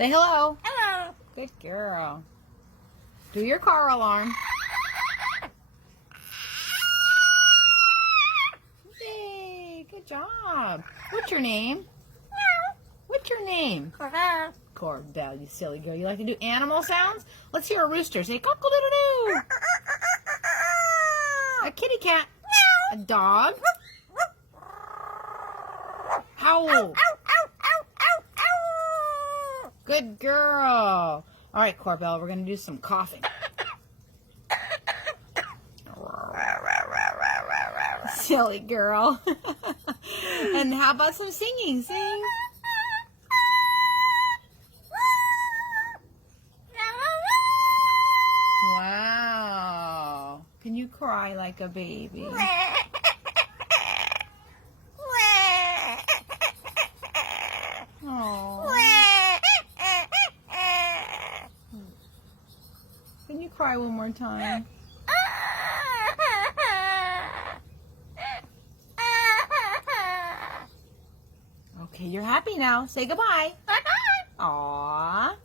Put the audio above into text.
Say hello. Hello. Good girl. Do your car alarm. Yay, good job. What's your name? What's your name? Cordell, you silly girl. You like to do animal sounds? Let's hear a rooster. Say cock-a-doodle-doo. A kitty cat. A dog. Howl. Good girl. All right, Corbell, we're going to do some coughing. Silly girl. And how about some singing? Sing. Wow. Can you cry like a baby? Oh. Can you cry one more time? Okay, you're happy now. Say goodbye. Aww.